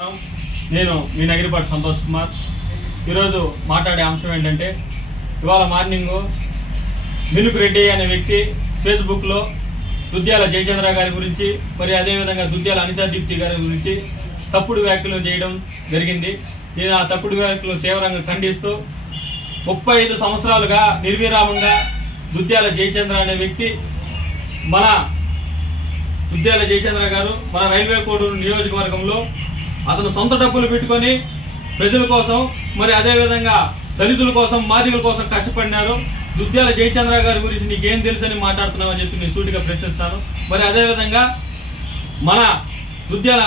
నేను మీ నగిరిపాటి సంతోష్ కుమార్. ఈరోజు మాట్లాడే అంశం ఏంటంటే, ఇవాళ మార్నింగు మినుకు రెడ్డి అనే వ్యక్తి ఫేస్బుక్లో దుద్యాల జయచంద్ర గారి గురించి, మరి అదేవిధంగా దుద్యాల అనితా దీప్తి గారి గురించి తప్పుడు వ్యాఖ్యలు చేయడం జరిగింది. నేను ఆ తప్పుడు వ్యాఖ్యలు తీవ్రంగా ఖండిస్తూ 35 సంవత్సరాలుగా నిర్విరామంగా దుద్యాల జయచంద్ర అనే వ్యక్తి, మన దుద్యాల జయచంద్ర గారు మన రైల్వే కోడూరు నియోజకవర్గంలో అతను సొంత డబ్బులు పెట్టుకొని ప్రజల కోసం, మరి అదేవిధంగా దళితుల కోసం, మాదిగల కోసం కష్టపడినారు. దుద్యాల జయచంద్ర గారి గురించి నీకేం తెలుసని మాట్లాడుతున్నావు అని చెప్పి నేను సూటిగా ప్రశ్నిస్తాను. మరి అదేవిధంగా మన దుద్యాల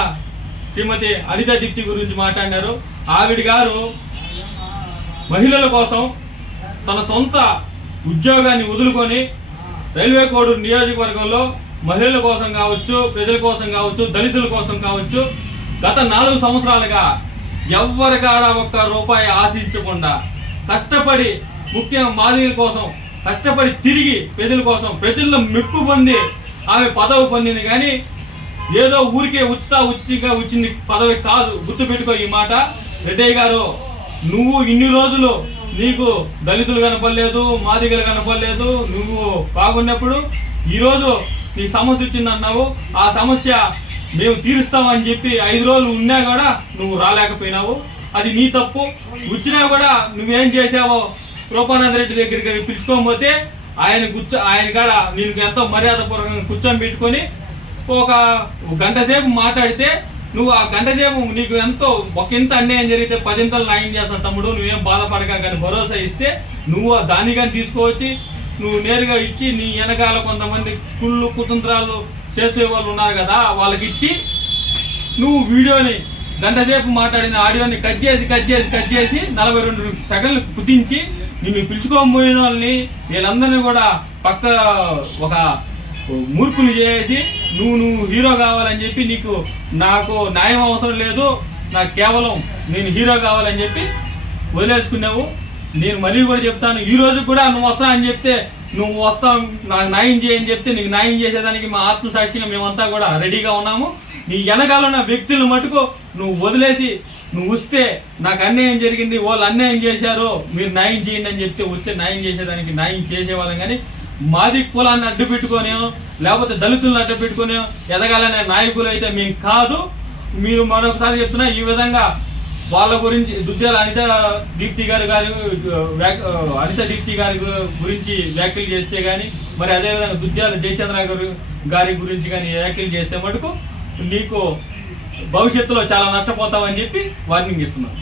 శ్రీమతి అనితా దీప్తి గురించి మాట్లాడినారు. ఆవిడ గారు మహిళల కోసం తన సొంత ఉద్యోగాన్ని వదులుకొని రైల్వే కోడూరు నియోజకవర్గంలో మహిళల కోసం కావచ్చు, ప్రజల కోసం కావచ్చు, దళితుల కోసం కావచ్చు, గత 4 సంవత్సరాలుగా ఎవ్వరికాడ ఒక్క రూపాయి ఆశించకుండా కష్టపడి, ముఖ్యంగా మాదిగల కోసం కష్టపడి తిరిగి ప్రజల కోసం ప్రజల్లో మెప్పు పొంది ఆమె పదవి పొందింది. కానీ ఏదో ఊరికే ఉచితంగా వచ్చింది పదవి కాదు. గుర్తుపెట్టుకో ఈ మాట. రెడ్డయ్య గారు, నువ్వు ఇన్ని రోజులు నీకు దళితులు కనపడలేదు, మాదిగలు కనపడలేదు. నువ్వు బాగున్నప్పుడు ఈరోజు నీ సమస్య వచ్చిందన్నావు. ఆ సమస్య మేము తీరుస్తామని చెప్పి 5 రోజులు ఉన్నా కూడా నువ్వు రాలేకపోయినావు. అది నీ తప్పు. వచ్చినా కూడా నువ్వేం చేసావో రూపానంద రెడ్డి దగ్గరికి పిలుచుకోకపోతే ఆయన కాడ నేను ఎంతో మర్యాదపూర్వకంగా కూర్చొని పెట్టుకొని ఒక గంట సేపు మాట్లాడితే, నువ్వు ఆ గంట సేపు నీకు ఎంతో ఇంత అన్యాయం జరిగితే 10 న్యాయం చేస్తాను తమ్ముడు, నువ్వేం బాధపడక కానీ భరోసా ఇస్తే నువ్వు దాన్ని కానీ తీసుకోవచ్చి నువ్వు నేరుగా ఇచ్చి, నీ వెనకాల కొంతమంది కుళ్ళు కుతంత్రాలు చేసే వాళ్ళు ఉన్నారు కదా, వాళ్ళకి ఇచ్చి నువ్వు వీడియోని గంట సేపు మాట్లాడిన ఆడియోని కట్ చేసి 42 సెకండ్లు కుదించి నిన్ను పిలుచుకోబోయిన వాళ్ళని వీళ్ళందరినీ కూడా పక్క ఒక మూర్ఖులు చేసి నువ్వు హీరో కావాలని చెప్పి, నాకు న్యాయం అవసరం లేదు, నాకు కేవలం నేను హీరో కావాలని చెప్పి వదిలేసుకున్నావు. నేను మళ్ళీ కూడా చెప్తాను, ఈ రోజు కూడా నువ్వు వస్తా అని చెప్తే, నువ్వు వస్తావు నాకు న్యాయం చేయని చెప్తే నీకు న్యాయం చేసేదానికి మా ఆత్మసాక్షిగా మేమంతా కూడా రెడీగా ఉన్నాము. నీ వెనకాల ఉన్న వ్యక్తులను మటుకు నువ్వు వదిలేసి నువ్వు వస్తే నాకు అన్యాయం జరిగింది, వాళ్ళు అన్యాయం చేశారు, మీరు న్యాయం చేయండి అని చెప్తే వచ్చే న్యాయం చేసేదానికి న్యాయం చేసేవాళ్ళం. కానీ మాది కులాన్ని అడ్డు పెట్టుకొని లేకపోతే దళితులను అడ్డు పెట్టుకొని ఎదగాలనే నాయకులు అయితే మేము కాదు. మీరు మరొకసారి చెప్తున్నా, ఈ విధంగా వాళ్ళ గురించి దుద్యాల అనితా దీప్తి గారి గురించి వ్యాఖ్యలు చేస్తే కానీ, మరి అదేవిధంగా దుద్యాల జయచంద్ర గారి గురించి కానీ వ్యాఖ్యలు చేస్తే మటుకు నీకు భవిష్యత్తులో చాలా నష్టపోతామని చెప్పి వార్నింగ్ ఇస్తున్నాను.